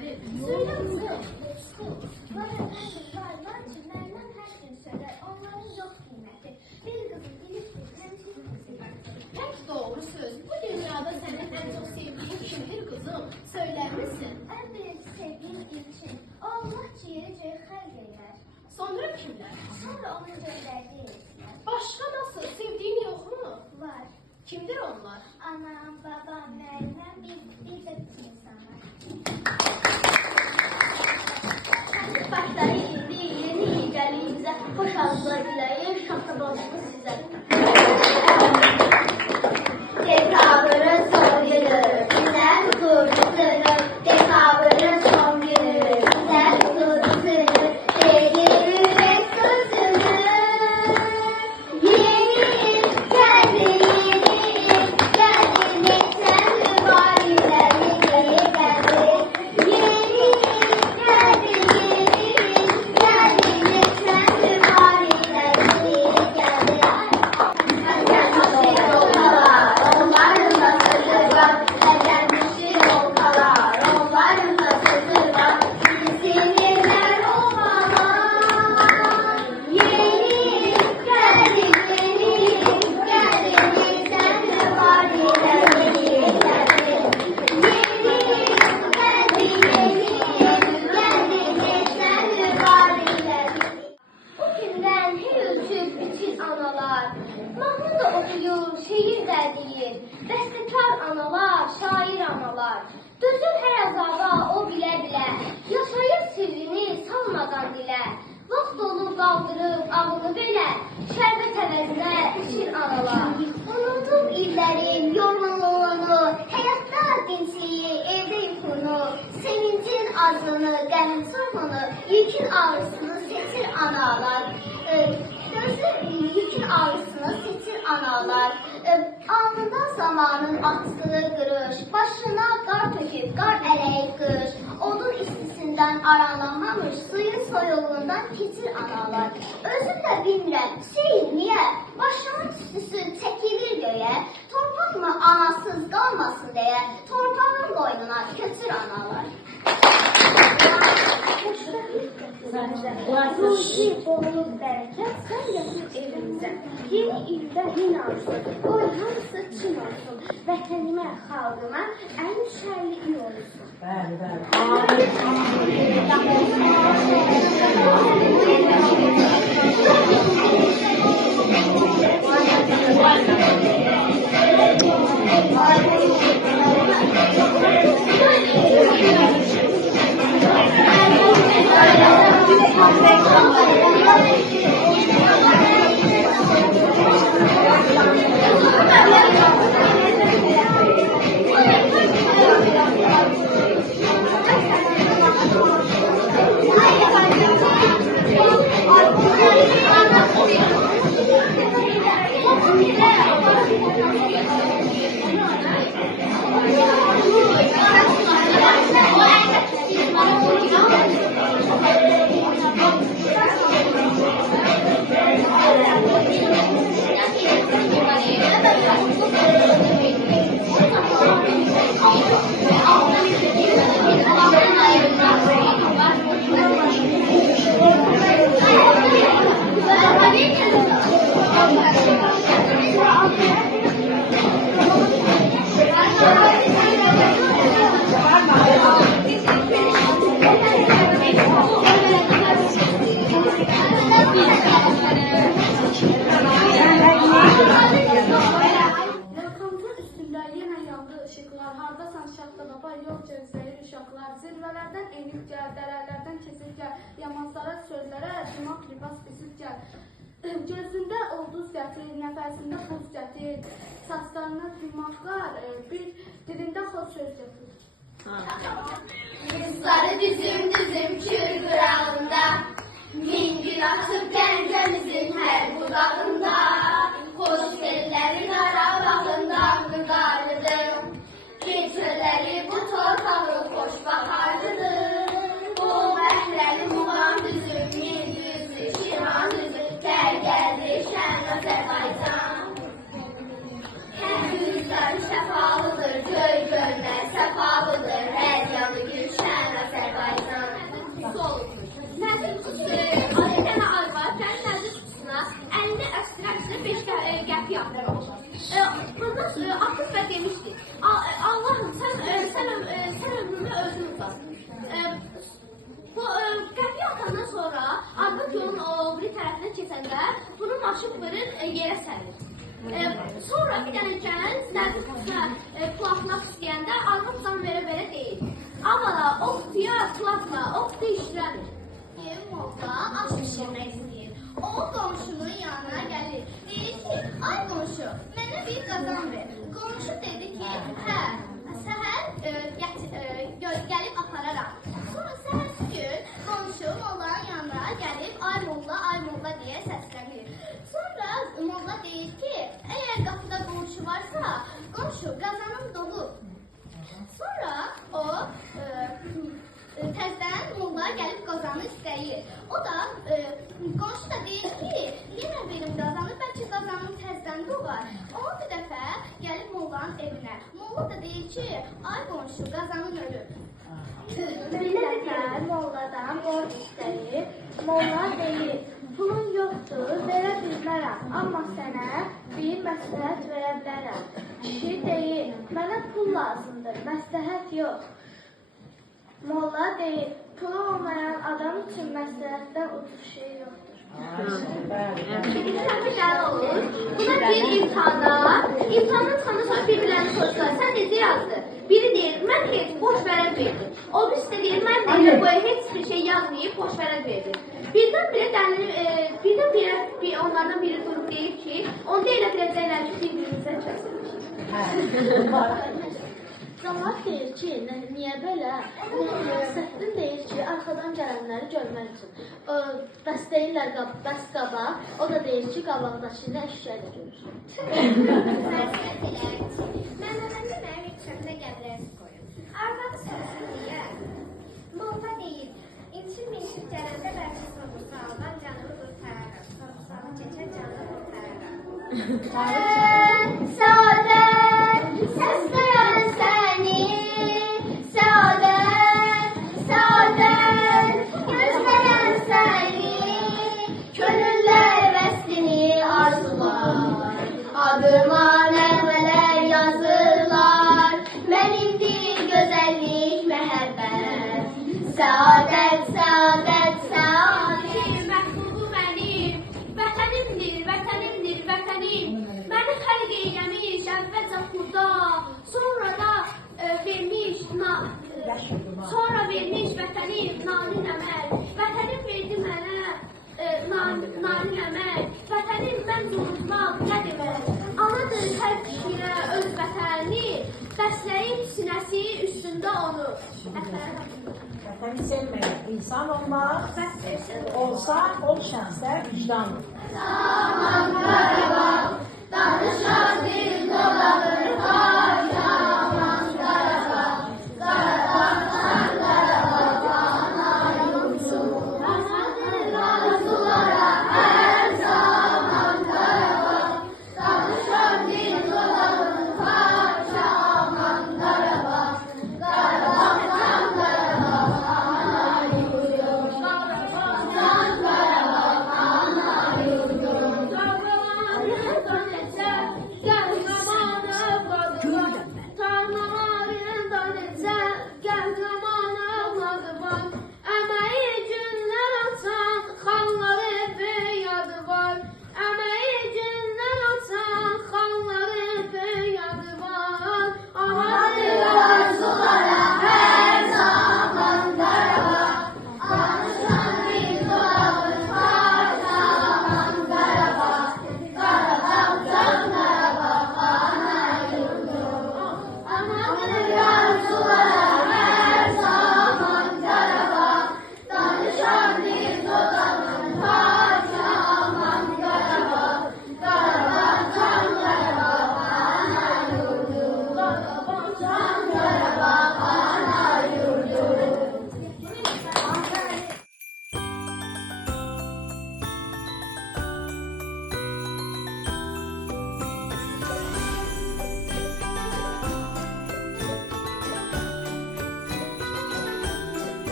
söylemeli. Söyle kızım. Var efendim var. Lakin Meryem her gün söyler. Onların yok kıymeti. Bir kızın bilip bilmem kıymeti. Pek doğru söz. Bu dünyada senin en çok sevdiğin kimdir kızım? Söyler misin? En birinci sevdiğim için Allah ciğeri cevher eyler. Sonra kimler? Sonra onun gönderdiği resimler. Başka nasıl? Sevdiğin yok mu? Var. Kimdir onlar? Anam, babam, Meryem, bir de bütün insanlar. Kendi başları yeni geldiğinizde hoş arzular dileyim. Şahta bağışlı size. Dekabrın son günü, güzel kurtulur. Dekabrın son günü, güzel kurtulur. Sevgi yürek sözünü. Yeni geldi, geçen mübareler geri geldi. Yeni geldi, geçen mübareler geri geldi. Bugünden her ölçüp bütün analar, mahnı da okuyur, şiir de deyir. Bestekar analar, şair analar, dözür her azaba o bile, yaşayır sirrini salmadan dilə. Vaxt dolu qaldırıb ağını belə, şərbət əvəzinə içir analar. Unutub illərin yorğunluğunu, həyatda dincliyi, evdə yuxunu, sevincin acını, qəmin sorğunu, yükün ağrısını seçir analar. Yükün ağrısını seçir analar. Alnında zamanın atdığı qırış, başına qar töküb, qar ələyib qış. Odun istisindən aralanmamış, suyun soyuğundan keçir analar. Özüm də bilmirəm, seyir niyə? Başımın üstüsü çəkilir göyə, torpaqma anasız qalmasın deyə, torpağın qoynuna köçür analar. Ruzi, bolluk, bərəkət, sən yatır evimizə. Yeni ildə yeni arzu, qoy hamısı Çin olsun. Vətənimə, xalqıma ən şərli il olsun. Bəli, bəli. Yakamızın üstündə yenə yandı ışıqlar, hardasan şaxta baba, yox gözləyir uşaqlar. Zirvələrdən enib gəl, dərələrdən keçib gəl, yamazlara, sözlərə, cımaq libas bisib gəl. Gözündə ulduz gətir, nəfəsində buz gətir, saçlarına dimaqlar, bir dilində xoş söz gətir. Kızları düzüm düzüm çür qırağında, min gül açıb gəncəmizin hər budağında. Xoş sellərin arabağında müqarıdır, keçirləri bu torpağı xoş baxarıdır. Bu məhləli muğam düzüm, min düzü, şiran düzü, gəldi şən Azərbaycan. Kəndimizlər şəfalıdır, göy göllər səfalıdır, hər yanı gülşən Azərbaycan. mənə 5 qəpik atdı. Bundan sonra Akif bəy demişdi, Allahım sən ömrümü özün uzat. Bu qəpik atandan sonra Armud yolun o biri tərəfinə keçəndə bunu maşın vurur yerə sərir. Sonra bir dənə gənc nədir platmaq istəyəndə Armud can verə deyil. Amma o qutuya platma, o qutu işləmir. Bir molla aş pişirmək istəyir. O qonşunun yanına gəlir. Deyir ki, ay qonşu, mənə bir qazan ver. Qonşu dedi ki, hə, səhər gəlib apararam. Sonra səhərsi gün qonşu mollanın yanına gəlib, ay molla deyə səslənir. Sonra molla deyir ki, əgər qapıda qonşu varsa, qonşu qazanım dolu. Sonra o təzdən molla gəlib qazanı istəyir. O da qonşu da deyir ki, yenə verim qazanı, bəlkə qazanın təzdən doğar. O bir dəfə gəlib mollanın evinə. Molla da deyir ki, ay qonşu qazanın ölür. Bir dəfə molladan borc istəyir. Molla deyir, pulun yoxdur, verə bilmərəm, amma sənə bir məsləhət verə bilərəm. Kişi deyir, mənə pul lazımdır, məsləhət yox. Molla deyir, pulu olmayan adam üçün məsləhətdən ucuz şey yoxdur. Buna bir imtahandan sonra bir-birlərini soruşlar. Sən necə yazdı? Biri deyir, mən heç boş vərəq verdim. O birisi də deyir, mən heç bir şey yazmayıb boş vərəq verdim. Birdən-birə onlardan biri durub deyir ki, onda elə biləcəklər ki, bir-birimizə çəsirik. Cəmaət deyir ki, niyə belə? Səddin deyir ki, arxadan gələnləri görmək üçün. Bəs deyirlər, bəs qabaq, o da deyir ki, qabaqdakını eşşəklə görür. Məsləhət eləyir ki, məndən mənim yüksəmdə qəbirəsi qoyun. Arvadı sözü deyə, molla deyir, inçil-minçil gələndə bəlkə sorğu-sualdan canını qurtararım. Sorğu-sualı keçər canını qurtararım. Səadət, səsləyən səni, səadət, gözləyən səni, könüllər vəslini arzular, adıma nəğmələr yazırlar, mənimdir gözəllik, məhəbbət, səadət, səadət, səadət. Məhbubu mənim, vətənimdir, vətənim. Məni xəlq eyləmiş əvvəlcə xurda, sonra vermiş vətənim narin əmək. Vətənim verdi mənə narin əmək. Vətənim mən unutmaq nə demək? Anadır hər kişiyə öz vətəni, bəsləyib sinəsi üstündə onu. Vətəni sevməyək, insan olmaq olsa, o şəxslər vicdandır. Samanlar